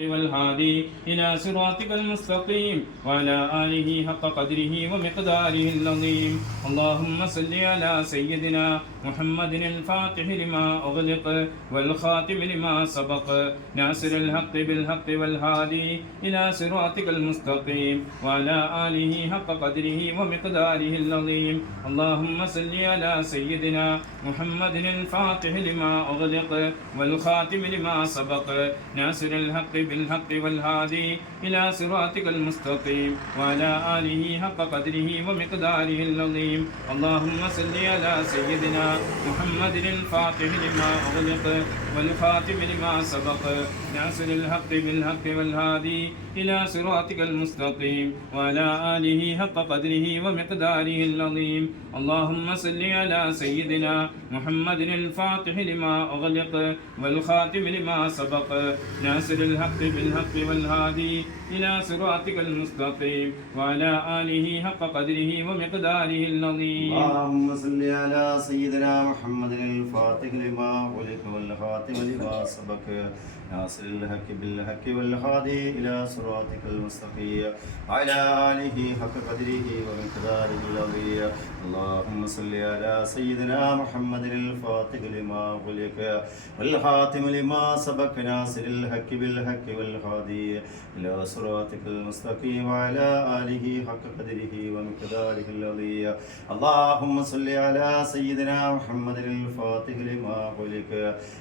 والهادي إلى صراطك المستقيم وعلى آله حق قدره ومقداره العظيم. اللهم صل على سيدنا محمد الفاتح لما أغلق والخاتم لما سبق ناصر الحق بالحق والهادي إلى صراطك المستقيم وعلى آله حق قدره ومقداره العظيم. اللهم صل على سيدنا محمد الفاتح لما أغلق والخاتم لما سبق ناصر الحق بالحق والهادي إلى صراطك المستقيم وعلى آله حق قدره ومقداره العظيم. اللهم صل على سيدنا محمد الفاتح لما أغلق والخاتم لما سبق ناصر الحق بالحق والهادي إلى صراطك المستقيم وعلى آله حق قدره ومقداره العظيم. اللهم صل على سيدنا محمد الفاتح لما أغلق والخاتم لما سبق ناصر الحق بالحق والهادي إلى صراطك المستقيم وعلى آله حق قدره ومقداره العظيم. اللهم صل على سيدنا محمد الفاتح لما أغلق والخاتم لما سبق ناصر الحق بالحق والهادي إلى صراطك المستقيم وعلى آله حق قدره ومقداره العظيم. اللهم صل على سيدنا محمد الفاتح لما أغلق والخاتم لما سبق ناصر الحق بالحق والهادي إلى صراطك المستقيم وعلى آله حق قدره ومقداره العظيم. اللهم صل على سيدنا محمد الفاتح لما أغلق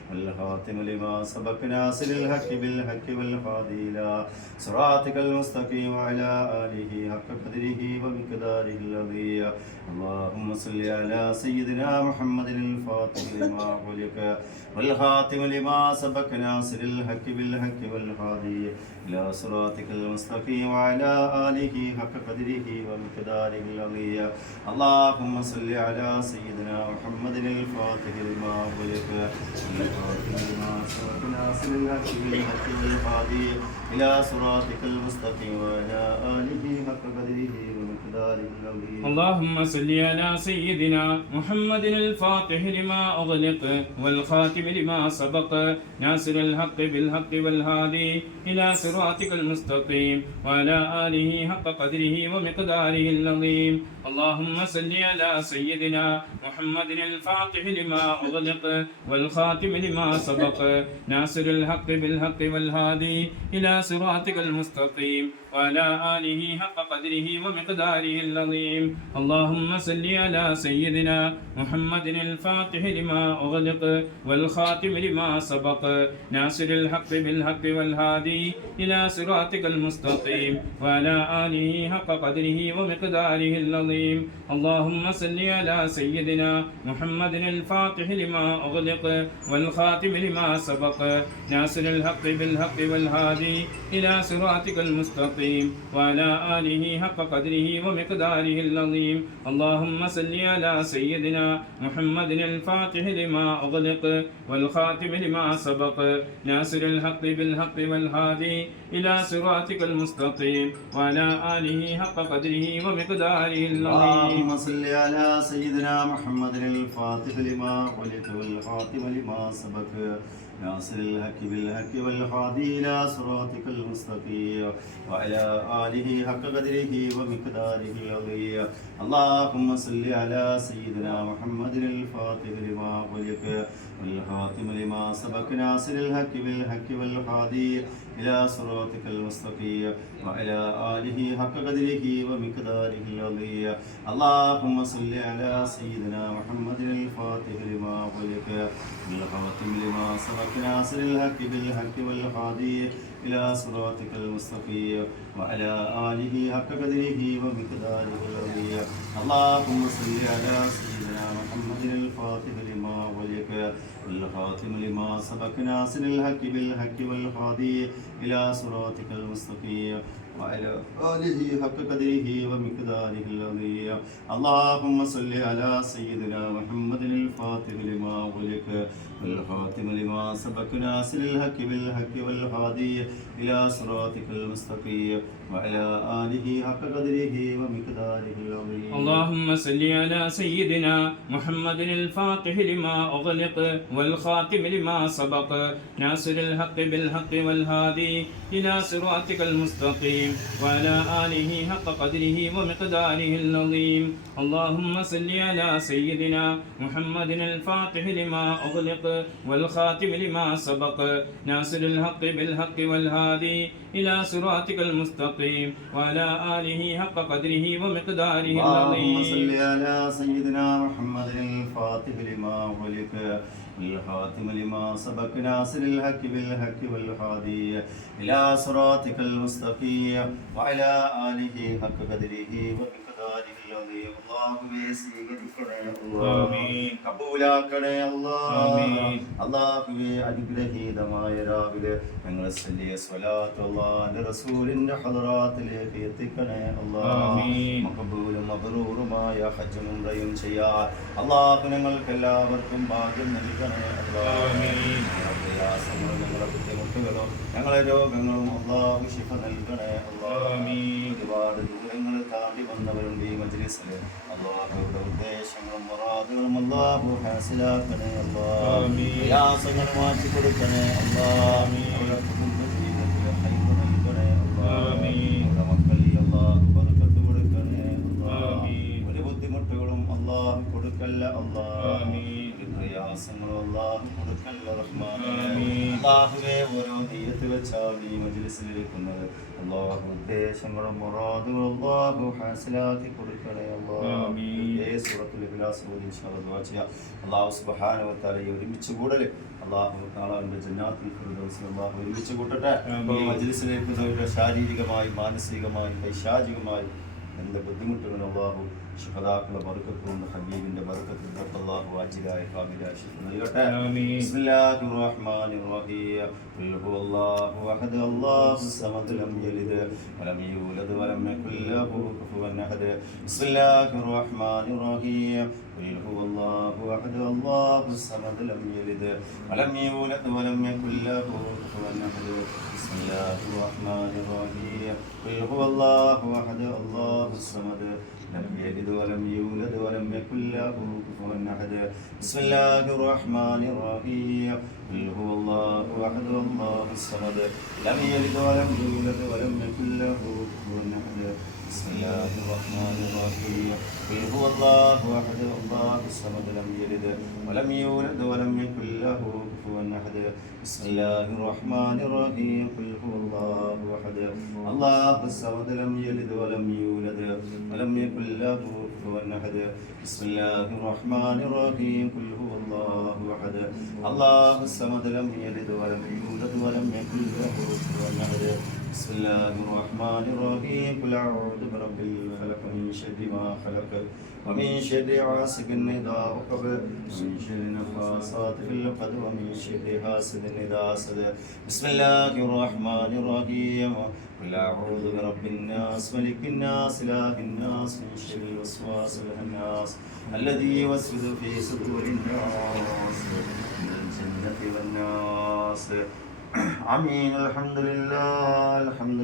والخاتم لما سبق ناصر الحق بالحق والهادي إلى صراطك المستقيم وعلى آله حق قدره ومقداره العظيم. اللهم صل على سيدنا محمد الفاتح لما أغلق والخاتم لما سبق ناصر الحق بالحق والهادي إلى صراطك المستقيم وعلى آله حق قدره ومقداره العظيم. اللهم صل على سيدنا محمد الفاتح لما أغلق والخاتم لما سبق ناصر الحق بالحق والهادي إلى صراطك المستقيم وعلى آله حق قدره ومقداره العظيم. اللهم صل على سيدنا محمد الفاتح لما أغلق والخاتم لما سبق ناصر الحق بالحق والهادي إلى صراطك المستقيم وعلى آله حق قدره ومقداره العظيم. اللهم صل على سيدنا محمد الفاتح لما أغلق والخاتم لما سبق ناصر الحق بالحق والهادي إلى صراطك المستقيم وعلى آله حق قدره ومقداره العظيم. اللهم صل على سيدنا محمد الفاتح لما أغلق والخاتم لما سبق ناصر الحق بالحق والهادي إلى صراطك المستقيم وعلى آله حق قدره ومقداره العظيم. اللهم صل على سيدنا محمد الفاتح لما أغلق والخاتم لما سبق ناصر الحق بالحق والهادي إلى صراطك المستقيم وعلى آله حق قدره ومقداره العظيم. اللهم صل على سيدنا محمد الفاتح لما أغلق والخاتم لما سبق ناصر الحق بالحق والهادي إلى صراطك المستقيم وعلى آله حق قدره ومقداره العظيم. اللهم صل على سيدنا محمد الفاتح لما أغلق والخاتم لما سبق ناصر الحق بالحق والهادي إلى صراطك المستقيم وعلى آله حق قدره ومقداره العظيم. اللهم صل على سيدنا محمد الفاتح لما أغلق والخاتم لما سبق ناصر الحق بالحق والهادي إلى صراطك المستقيم وعلى آله حق قدره ومقداره العظيم. اللهم صل على سيدنا محمد الفاتح لما أغلق والخاتم لما سبق ناصر الحق بالحق والهادي إلى صراطك المستقيم وعلى آله حق قدره ومقداره العظيم. اللهم صل على سيدنا محمد الفاتح لما أغلق والخاتم لما سبق ناصر الحق بالحق والهادي إلى صراطك المستقيم وعلى آله حق قدره ومقداره العظيم. اللهم صل على سيدنا محمد الفاتح لما أغلق والخاتم لما سبق ناصر الحق بالحق والهادي إلى صراطك المستقيم وعلى آله حق قدره ومقداره العظيم. اللهم صل على سيدنا محمد الفاتح لما أغلق والخاتم لما سبق ناصر الحق بالحق والهادي إلى صراطك المستقيم وعلى آله حق قدره ومقداره العظيم. اللهم صل على سيدنا محمد الفاتح لما أغلق والخاتم لما سبق ناصر الحق بالحق والهادي إلى صراطك المستقيم وعلى آله حق قدره ومقداره اللهم العظيم. صل على سيدنا محمد الفاتح لما أغلق والخاتم لما سبق ناصر الحق بالحق والهادي إلى صراطك المستقيم وعلى آله حق قدره ومقداره العظيم. അല്ലാഹുവേ സ്വീകരിക്കണേ ആമീൻ. കബൂലാക്കണേ ആമീൻ. അല്ലാഹുവേ അനുഗ്രഹീതമായ രാവിലെ ഞങ്ങൾ ചൊല്ലിയ സ്വലാത്ത് അല്ലാഹുവിന്റെ റസൂലിന്റെ ഹദറാത്തിലേക്ക് എത്തിക്കണേ ആമീൻ. മഖബൂലും മബ്റൂറുമായ ഹജ്ജും ഉംറയും ചെയ്യാൻ അല്ലാഹു ഞങ്ങൾക്ക് എല്ലാവർക്കും ഭാഗ്യം നൽകണേ ആമീൻ. പ്രയാസങ്ങളും ഞങ്ങളുടെ ബുദ്ധിമുട്ടുകളും ഞങ്ങളെ രോഗങ്ങളും അല്ലാഹു ശിഫ നൽകണേ ആമീൻ. ഒരുപാട് ദൂരങ്ങൾ താണ്ടി വന്നവരുണ്ട് ഈ മജ്ലിസിൽ അല്ലാഹുവിന്റെ ഉദ്ദേശങ്ങളും മുറാദുകളും അല്ലാഹു ഹാസിലാക്കണേ ആമീൻ. പ്രയാസങ്ങൾ മാറ്റി കൊടുക്കണേ ആമീൻ. അവരുടെ കുടുംബ ജീവിതത്തിൽ ഹൈർ നൽകണേ ആമീൻ. അവരുടെ മക്കളിൽ അല്ലാഹു ബർക്കത്ത് കൊടുക്കണേ ആമീൻ. ഒരു ബുദ്ധിമുട്ടുകളും അല്ലാഹു കൊടുക്കല്ല ആമീൻ. ഒരു പ്രയാസങ്ങളും അല്ലാഹു കൊടുക്കല്ല റഹ്മാനേ. ആമീൻ. അല്ലാഹുവേ ഓരോ നീയത്ത് വെച്ചാണ് ഈ മജ്ലിസിലിരിക്കുന്നത് അല്ലാഹു ഉദ്ദേശങ്ങളും മുറാദുകളും അല്ലാഹു ഹാസിലാക്കി കൊടുക്കണേ ആമീൻ. സൂറത്തുൽ ഇഖ്ലാസ് ഓതി ഇൻഷാഅല്ലാഹ് ദുആ ചെയ്യാം. അല്ലാഹു സുബ്ഹാനഹു വ തആല ഈ ഒരുമിച്ച് കൂടല് അല്ലാഹു തആല അവന്റെ ജന്നാത്തുൽ ഫിർദൗസിൽ അല്ലാഹു ഒരുമിച്ച് കൂട്ടട്ടെ. ഈ മജ്ലിസിലിരിക്കുന്നവരുടെ ശാരീരികമായി മാനസികമായി പൈശാചികമായി എന്ത് ബുദ്ധിമുട്ടുകളും അല്ലാഹു ശുഹദാക്കളുടെ ബർക്കത്ത് കൊണ്ട് ഹബീബിന്റെ ബർക്കത്ത് കൊണ്ട് അല്ലാഹു ആജിലായ കാമിലായ ശിഫ നൽകട്ടെ. ആമീൻ. ബിസ്മില്ലാഹിർ റഹ്മാനിർ റഹീം. ഖുൽ ഹുവല്ലാഹു അഹദ് അല്ലാഹു സമദ് ലം യലിദ് വലം യൂലദ് വലം യകുൽ ലഹു കുഫുവൻ അഹദ്. ബിസ്മില്ലാഹിർ റഹ്മാനിർ റഹീം. ഖുൽ ഹുവല്ലാഹു അഹദ് അല്ലാഹു സമദ് ലം യലിദ് വലം യൂലദ് വലം യകുൽ ലഹു കുഫുവൻ അഹദ്. ബിസ്മില്ലാഹിർ റഹ്മാനിർ റഹീം. ഖുൽ ഹുവല്ലാഹു അഹദ് അല്ലാഹു സമദ് لم يلد ولم يولد ولم يكن له كفوا أحد. بسم الله الرحمن الرحيم. قل هو الله أحد الله الصمد لم يلد ولم يولد ولم يكن له كفوا أحد. بسم الله الرحمن الرحيم. قل هو الله أحد الله الصمد لم يلد ولم يولد ولم يكن له كفوا أحد. بسم الله الرحمن الرحيم. قل هو الله أحد الله الصمد لم يلد ولم يولد ولم يكن له كفوا أحد. بسم الله الرحمن الرحيم. قل هو الله أحد الله الصمد لم يلد ولم يولد ولم يكن له كفوا أحد. بسم الله الرحمن الرحيم. قل أعوذ برب الفلق من شر ما خلق ومن شر غاسق إذا وقب ومن شر النفاثات في العقد ومن شر حاسد إذا حسد. بسم الله الرحمن الرحيم. قل أعوذ برب الناس ملك الناس إله الناس من شر الوسواس الخناس الذي يوسوس في صدور الناس من الجنة والناس. آمين. الحمد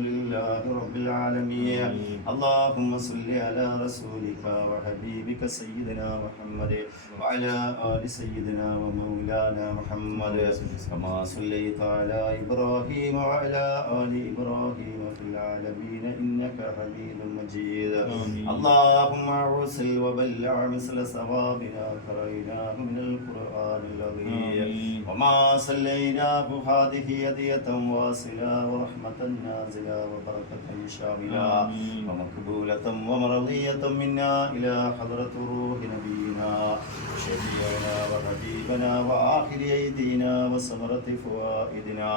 لله رب العالمين. اللهم صل على رسولك وحبيبك سيدنا محمد وعلى آل سيدنا ومولانا محمد كما صليت على إبراهيم وعلى آل إبراهيم في العالمين إنك حميد مجيد. اللهم أرسل وبلغ مثل ثوابنا قرأناه من القرآن العظيم وما صليناه هذه هدية واصلة ورحمة نازلة وبركة شاملة ومقبولة ومرضية منا إلى حضرة روح نبينا وشفيعنا وحبيبنا وآخر أيدينا وثمرة فوائدنا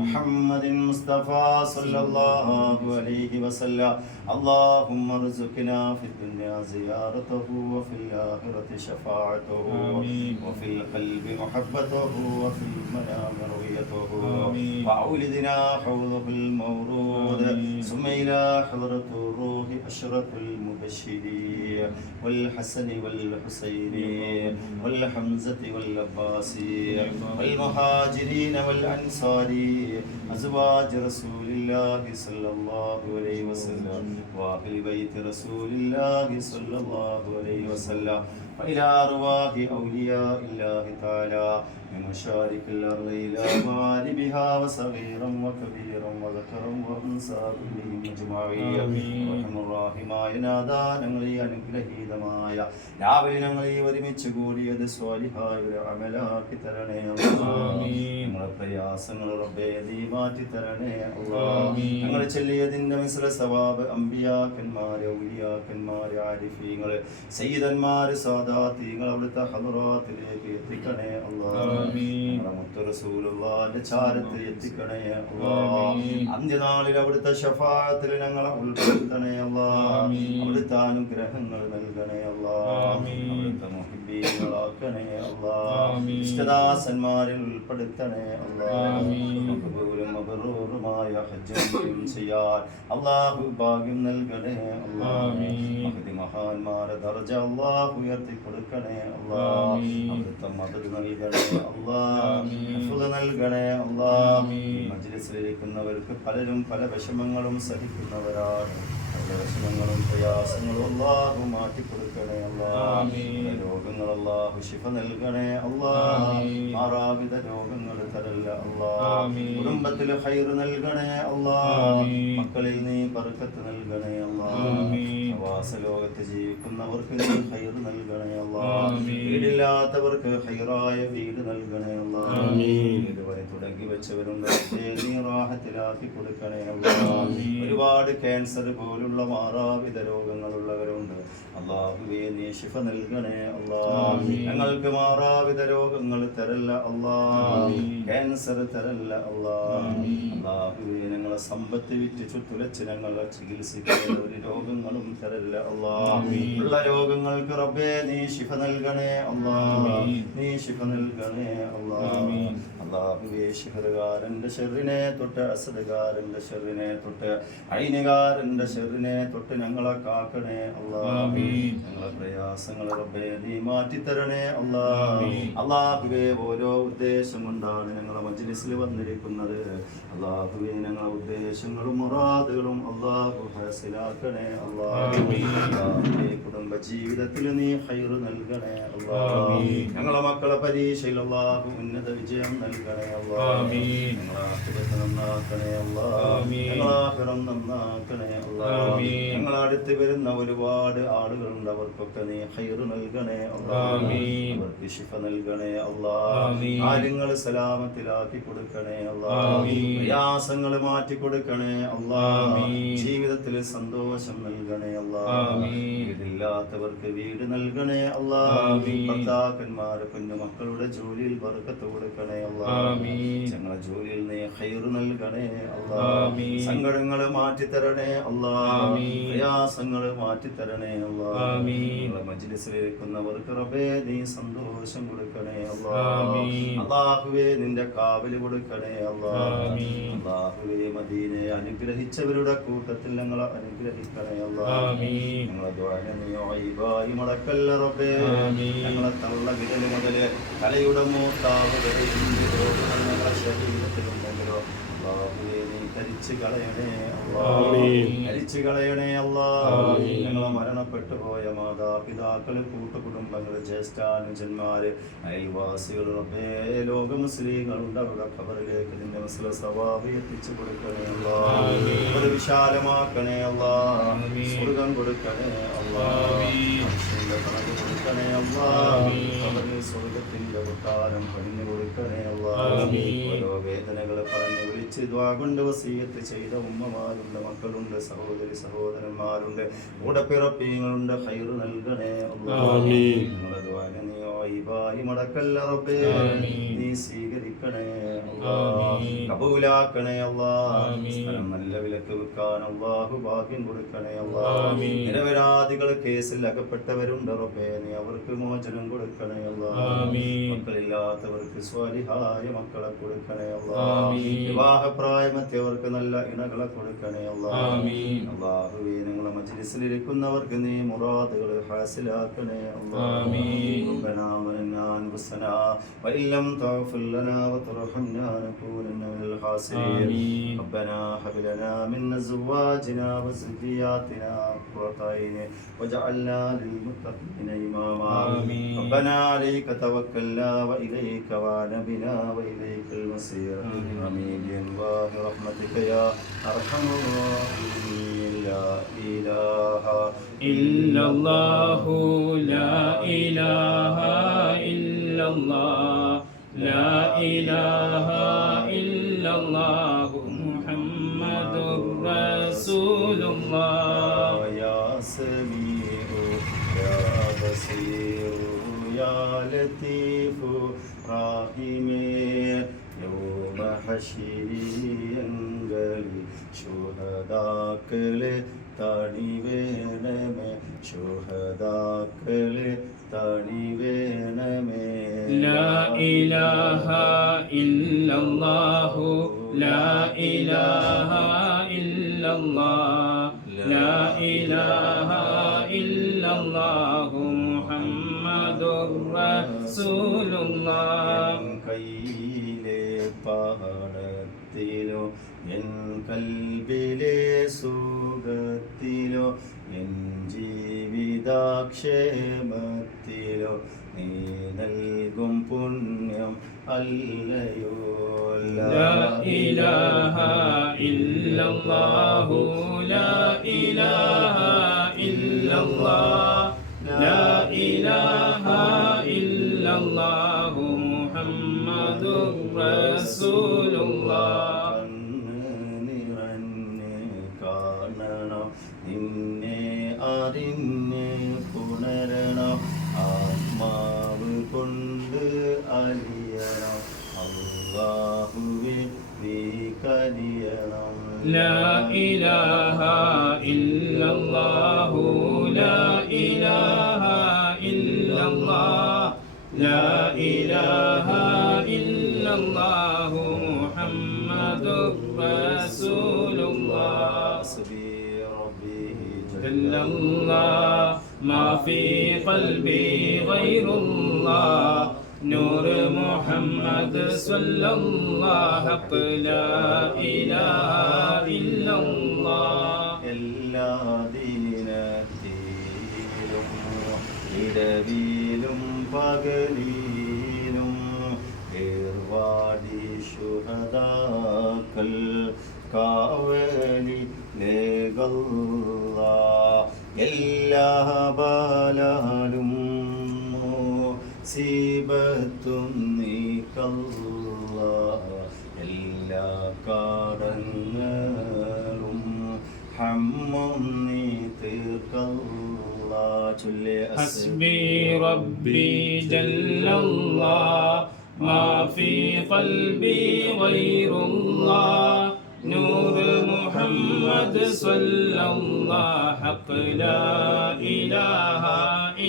محمد المصطفى صلى الله عليه وسلم. اللهم ارزقنا في الدنيا زيارته وفي الآخرة شفاعته وفي القلب محبته وفي المنام رؤيته وأولدنا حوضه المورود ثم ثم إلى حضرة الروح أشرف المبشرين والحسن والحسين والحمزة والعباس والمهاجرين والأنصار أزواج رسول الله صلى الله عليه وسلم وأهل بيت رسول الله صلى الله عليه وسلم وإلى أرواح أولياء الله تعالى من مشارق الأرض إلى مغاربها وصغيرا وكبيرا وذكرا وأنثى كلهم أجمعين رحم الراحമായ നാഥാ ഞങ്ങളെ അനുഗ്രഹീതമായ രാവിലെ ഞങ്ങളെ ഒരുമിച്ച് കൂടിയത് സ്വാലിഹായ ഒരു അമലാക്കി തരണേ അല്ലാഹ്. ഞങ്ങളെ പ്രയാസങ്ങൾ റബ്ബേ നീ മാറ്റി തരണേ അല്ലാഹ്. ഞങ്ങൾ ചൊല്ലിയതിന്റെ മിസ്ല സവാബ് അംബിയാക്കന്മാരെ ഔലിയാക്കന്മാരെ ആരിഫീങ്ങളെ സയ്യിദന്മാരെ സാദാത്തീങ്ങൾ അവിടുത്തെ ഹദറാത്തിലേക്ക് എത്തിക്കണേ അല്ലാഹ്. ഞങ്ങളുടെ മുത്ത് റസൂലുള്ളാഹിന്റെ ചാരത്തിൽ എത്തിക്കണേ അല്ലാഹ്. അന്ത്യനാളിൽ അവിടുത്തെ ശഫാഅത്തിൽ ഞങ്ങളെ ഉൾപ്പെടുത്തണേ അല്ലാഹ്. അവിടുത്തെ അനുഗ്രഹങ്ങൾ നൽകണേ അല്ലാഹ്. അവിടുത്തെ മുഹിബ്ബീങ്ങളാക്കണേ അല്ലാഹ്. ഇഷ്ടദാസന്മാരിൽ ഉൾപ്പെടുത്തണേ അല്ലാഹ്. മഖബൂലും മബ്റൂറുമായ ഹജ്ജും ചെയ്യാൻ അല്ലാഹു ഭാഗ്യം നൽകണേ അല്ലാഹ്. മഹദി മഹാന്മാരെ ദർജ അല്ലാഹു ഉയർത്തി കൊടുക്കണേ അല്ലാഹ്. അവിടുത്തെ മദദ് നൽകണേ അല്ലാഹ്. ഹിഫ്ള് നൽകണേ അല്ലാഹ്. മജ്ലിസിലിരിക്കുന്നവർക്ക് പലരും പല വിഷമങ്ങളും സഹിക്കുന്നവരാണ്. പല വിഷമങ്ങളും പ്രയാസങ്ങളും അല്ലാഹു മാറ്റി കൊടുക്കണേ അല്ലാഹ്. രോഗങ്ങൾ അല്ലാഹു ശിഫ നൽകണേ അല്ലാഹ്. മാറാവിധ രോഗങ്ങൾ തരല്ല അല്ലാഹ്. കുടുംബത്തിൽ ഖൈർ നൽകണേ അല്ലാഹ്. മക്കളിൽ നീ ബർക്കത്ത് നൽകണേ അല്ലാഹ്. വാസലോകത്ത് ജീവിക്കുന്നവർക്ക് നീ ഖൈർ നൽകണേ അല്ലാഹ്. വീടില്ലാത്തവർക്ക് ഖൈറായ വീട് നൽകണേ അല്ലാഹ്. വീട് പണി തുടങ്ങി വെച്ചവരുണ്ട്, നീ റാഹത്തിലാക്കി കൊടുക്കണേ അല്ലാഹ്. ഒരുപാട് ക്യാൻസർ പോലുള്ള മാറാവിധ രോഗങ്ങളുള്ളവരുണ്ട്, അല്ലാഹുവേ നീ ശിഫ നൽകണേ അല്ലാഹ്. ഞങ്ങൾക്ക് മാറാവിധ രോഗങ്ങൾ തരല്ല അല്ലാഹ്. ക്യാൻസർ തരല്ല അല്ലാഹ്. അല്ലാഹുവേ ഞങ്ങളെ സമ്പത്ത് വിറ്റ് ചുറ്റുലച്ച് ഞങ്ങളെ ചികിത്സിക്കുന്ന ഒരു രോഗങ്ങളും തരല്ല അല്ലാഹ്. ഉള്ള രോഗങ്ങൾക്ക് റബ്ബേ നീ ശിഫ നൽകണേ അല്ലാഹ്. നീ ശിഫ നൽകണേ അല്ലാഹ്. അല്ലാഹുവേ ശിഫറുകാരന്റെ ഷെറിനെ തൊട്ട് അസദുകാരന്റെ ഷെറിനെ തൊട്ട് ഐനുകാരന്റെ ഷെറിനെ തൊട്ട് ഞങ്ങളെ കാക്കണേ അല്ലാഹ്. ഞങ്ങളെ പ്രയാസങ്ങൾ റബ്ബേ നീ മാറ്റിത്തരണേ അല്ലാഹ്. അല്ലാഹുവേ ഓരോ ഉദ്ദേശം കൊണ്ടാണ് ഞങ്ങളെ മജ്ലിസിൽ വന്നിരിക്കുന്നത്. അല്ലാഹുവേ ഞങ്ങളെ ഉദ്ദേശങ്ങളും മുറാദുകളും അല്ലാഹു ഹാസിലാക്കണേ അല്ലാഹ്. കുടുംബ ജീവിതത്തിൽ നീ ഖൈർ നൽകണേ അല്ലാഹ്. ഞങ്ങളെ മക്കളെ പരീക്ഷയിൽ അല്ലാഹു ഉന്നത വിജയം നൽകണേ അല്ലാഹ്. ഞങ്ങളെ ആഖിറത്ത് നന്നാക്കണേ അല്ലാഹ്. ഞങ്ങളെ ആഖിറം നന്നാക്കണേ അല്ലാഹ്. ഞങ്ങളെ അടുത്ത് വരുന്ന ഒരുപാട് ആളുകളുണ്ട്, അവർക്കൊക്കെ നീ ഖൈർ നൽകണേ അല്ലാഹ്. അവർക്ക് ശിഫ നൽകണേ അല്ലാഹ്. കാര്യങ്ങൾ സലാമത്തിലാക്കി കൊടുക്കണേ അല്ലാഹ്. പ്രയാസങ്ങൾ മാറ്റി കൊടുക്കണേ അല്ലാഹ്. ജീവിതത്തിൽ സന്തോഷം നൽകണേ അല്ലാഹ്. വീടില്ലാത്തവർക്ക് വീട് നൽകണേ അല്ലാഹ്. ഭർത്താക്കന്മാരെ കുഞ്ഞുമക്കളുടെ ജോലിയിൽ ബർക്കത്ത് കൊടുക്കണേ അല്ലാഹ്. ഞങ്ങളെ ജോലിയിൽ നീ ഖൈർ നൽകണേ അല്ലാഹ്. സങ്കടങ്ങൾ മാറ്റി തരണേ അല്ലാഹ്. പ്രയാസങ്ങൾ മാറ്റി തരണേ അല്ലാഹ്. മജ്ലിസിലിരിക്കുന്നവർക്ക് റബ്ബേ നീ സന്തോഷം കൊടുക്കണേ അല്ലാഹ്. അല്ലാഹുവേ നിന്റെ കാവല് കൊടുക്കണേ അല്ലാഹ്. അല്ലാഹുവേ മദീനയെ അനുഗ്രഹിച്ചവരുടെ കൂട്ടത്തിൽ ഞങ്ങളെ അനുഗ്രഹിക്കണേ അല്ലാഹ്. ഞങ്ങളെ ദുആ നീ ഐബായി മടക്കല്ല റബ്ബേ. ഞങ്ങളെ തള്ള വിരൽ മുതൽ തലയുടെ മൂത്താവ് വരെ ഞങ്ങളെ ശരീരത്തിലുണ്ടെങ്കിലോ അല്ലാഹുവേ നീ കരിച്ചു കളയണേ അല്ലാഹ്. കരിച്ചു കളയണേ അല്ലാഹ്. ഞങ്ങളെ മരണപ്പെട്ടു പോയ മാതാപിതാക്കള്, കൂട്ടുകുടുംബങ്ങൾ, ജ്യേഷ്ഠാനുജന്മാര്, അയൽവാസികൾ റബ്ബേ ലോക മുസ്ലിങ്ങളുണ്ട്, അവരുടെ ഖബറിലേക്ക് നിന്റെ മസ്ല സവാബ് എത്തിച്ചു കൊടുക്കണേ അല്ലാഹ്. ഒരു വിശാലമാക്കണേ അല്ലാഹ്. സ്വർഗം കൊടുക്കണേ അല്ലാഹ്. കൊടുക്കണേ അല്ലാഹ്. അവരിൽ സ്വർഗത്തിന്റെ കൊട്ടാരം പണിഞ്ഞു കൊടുക്കണേ അല്ലാഹ്. ഓരോ വേദനകൾ പറഞ്ഞു വിളിച്ച് ദ്വാ കൊണ്ട് വസിയത്ത് ചെയ്ത ഉമ്മമാരുണ്ട്, മക്കളുണ്ട്, സഹോദരി സഹോദരന്മാരുണ്ട്, കൂടപ്പിറപ്പിങ്ങളുണ്ട്. ഖൈർ നൽകണേ അല്ലാഹ്. ഞങ്ങളെ ദ്വാ നീ ഐബായി മടക്കല്ല റബ്ബേ. നീ സ്വീകരിക്കണേ അല്ലാഹ്. ആമീൻ. കബൂലാക്കണേ അല്ലാ. ആമീൻ. സ്ഥലം നല്ല വിലക്ക് വെക്കാൻ അല്ലാഹു ഭാഗ്യം കൊടുക്കണേ അല്ലാ. ആമീൻ. നിരപരാധികൾ കേസിൽ അകപ്പെട്ടവരുണ്ട് റബ്ബേ, നീ അവർക്ക് മോചനം കൊടുക്കണേ അല്ലാ. ആമീൻ. മക്കളില്ലാത്തവർക്ക് സ്വാലിഹായ മക്കളെ കൊടുക്കണേ അല്ലാ. ആമീൻ. വിവാഹപ്രായമെത്തിയവർക്ക് നല്ല ഇണകളെ കൊടുക്കണേ അല്ലാ. ആമീൻ. അല്ലാഹുവേ, ഞങ്ങളെ മജ്ലിസിലിരിക്കുന്നവർക്ക് നീ മുറാദുകൾ ഹാസിലാക്കണേ അല്ലാ. ആമീൻ. ربنا ظلمنا أنفسنا وإن لم تغفر لنا وترحمنا لنكونن من الخاسرين. آمين. ربنا هب لنا من أزواجنا وذرياتنا قرة أعين واجعلنا للمتقين إماما. آمين. ربنا عليك توكلنا وإليك وأنبنا وإليك المصير. آمين الله رحمتك يا أرحم الراحمين. لا إله إلا الله لا إله إلا الله لا إله إلا الله محمد رسول الله. يا سميع يا بصير يا لطيف رحيم يوم حشيري ശുഹദാക്കളെ തണി വേണമേ ശുഹദാക്കളെ തണി വേണമേ. لا إله إلا الله لا إله إلا الله لا إله إلا الله محمد رسول الله. കയ്യിലെ പാടത്തിലോ എൻ കൽബിലെ സുഖത്തിലോ എൻ ജീവിതാക്ഷേമത്തിലോ നീ നൽകും പുണ്യം അല്ലയോ. لا إله إلا الله لا إله إلا الله لا إله إلا الله محمد رسول الله. കാണണം നിന്നെ അറിഞ്ഞ് പുണരണം ആത്മാവ് കൊണ്ട് അലിയണം അല്ലാഹുവേ നീ കനിയണം. لا إله إلا الله لا إله إلا الله لا إله إلا الله محمد رسول الله. حسبي ربي جل الله ما في قلبي غير الله نور محمد صلى الله حق لا إله إلا الله. എല്ലാ ദീനത്തിലും ഇടവിലും പകലിലും ഏർവാടി ശുഹദാക്കൾ കാവലി ലേകല്ല എല്ലാ ബാലാലും സീബത്തും നീക്കല്ല എല്ലാ കാടങ്ങളും ഹമ്മും നീ തീർക്കല്ല. ചൊല്ലി حسبي ربي جل الله ما في قلبي غير الله نور محمد صلى الله حق لا إله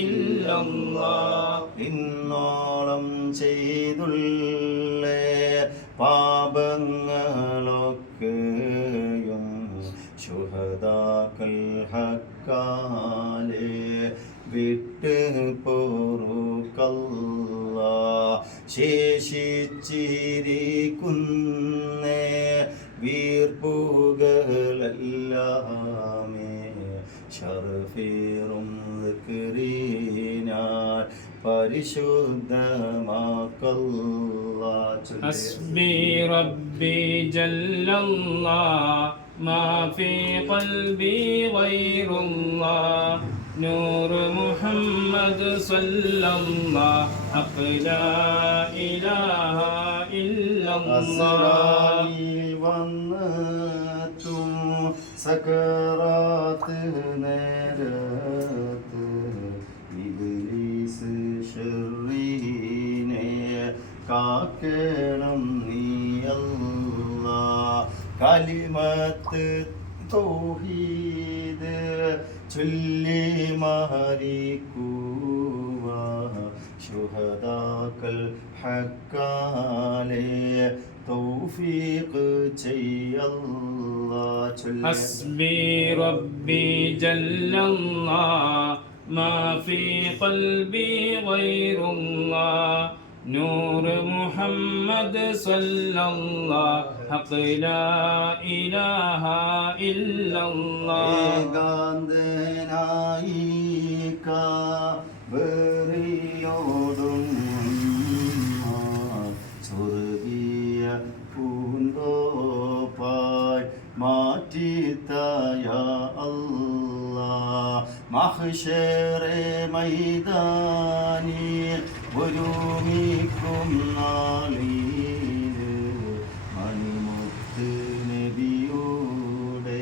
إلا الله. ഇന്നോളം ചെയ്തുള്ള പാപങ്ങളൊക്കെയും ശുഹദാക്കൾ ഹക്കാലെ വിട്ട് പൊറുക്കല്ല. ശേഷിച്ചിരിക്കുന്നേ വീർപ്പുകളെല്ലാമേ ഷർഫീറും ദിക്റിനാൽ പരിശുദ്ധമാക്കല്ല. حسبي ربي جل الله ما في قلبي غير الله نور محمد صلى الله حق لا إله إلا الله. അസ്റായിൽ വന്നെത്തും സക്കറാത്ത് നേരത്ത് ഇബ്ലീസ് ശർരീനെ കാക്കണം നീ കലിമത്ത് തൗഹീദ് ചൊല്ലി മരിക്കുക ശുഹദാക്കൾ ഹക്കാലെ തൗഫീഖ് ചെയ്യല്ലാഹ് ചൊല്ലി ഹസ്ബി റബ്ബി ജല്ലല്ലാഹ് മാ ഫീ ഖൽബി ഗൈറുല്ലാഹ് നൂർ മുഹമ്മദ് സല്ലല്ലാഹ് ഹഖ് ലാ ഇലാഹ ഇല്ലല്ലാഹ് ഏകാന്തനായി കാബറിയോടും സ്വർഗീയ പൂന്തോപ്പായി മാറ്റിത്തയ അല്ലാഹ് മഹ്ശറെ മൈതാനിൽ ഒരുമിക്കും നാളിൽ മണിമുത്ത് നബിയുടെ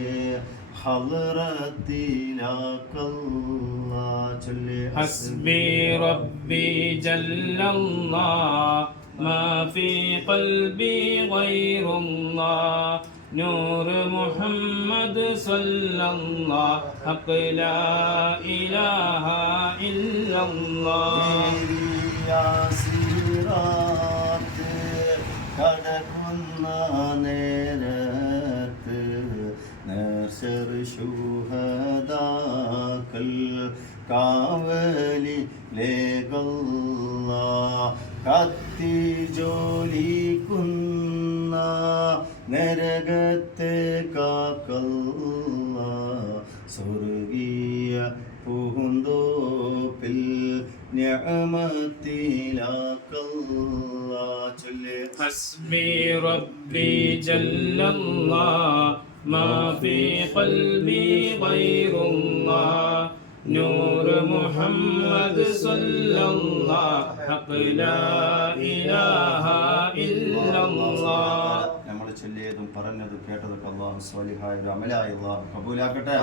ഹളറത്തിലാക്കല്ലാഹ് ചൊല്ലി ഹസ്ബി റബ്ബി ജല്ലല്ലാഹ് മാ ഫീ ഖൽബി ഗൈറുല്ലാഹ് നൂർ മുഹമ്മദ് സല്ലല്ലാഹ് ഹഖ് ലാ ഇലാഹ ഇല്ലല്ലാഹ് സിറാത്ത് കടക്കുന്ന നേരത്ത് നേർച്ചർ ശുഹദാക്കൾ കാവലി ലേകല്ല കത്തി ജോലിക്കുന്ന നരകത്തെ കാക്കല്ല സ്വർഗീയ പൂന്തോപ്പിൽ നിഅമത്തിലാക്കല്ലാഹ് ചൊല്ലി ഹസ്ബി റബ്ബി ജല്ലല്ലാഹ് മാ ഫീ ഖൽബി ഗൈറുല്ലാഹ് നൂർ മുഹമ്മദ് സല്ലല്ലാഹ് ഹഖ് ലാ ഇലാഹ ഇല്ലല്ലാഹ്. നമ്മൾ ചൊല്ലിയതും പറഞ്ഞതും കേട്ടതൊക്കെ അല്ലാഹു സ്വാലിഹായ ഒരു അമലായി അല്ലാഹു കബൂലാക്കട്ടെ.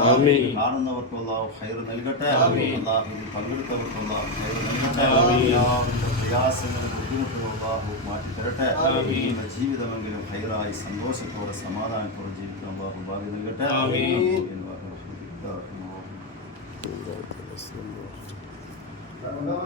കാണുന്നവർക്ക് അല്ലാഹു ഖൈർ നൽകട്ടെ. അല്ലാഹുവിൽ പങ്കെടുത്തവർക്ക് അല്ലാഹു ഖൈർ നൽകട്ടെ. എല്ലാവരുടെ പ്രയാസങ്ങളും ബുദ്ധിമുട്ടുകളും അല്ലാഹു മാറ്റി തരട്ടെ. നമ്മുടെ ജീവിതമെങ്കിലും ഖൈറായി സന്തോഷത്തോടെ സമാധാനത്തോടെ ജീവിക്കാൻ അല്ലാഹു ഭാഗ്യം നൽകട്ടെ.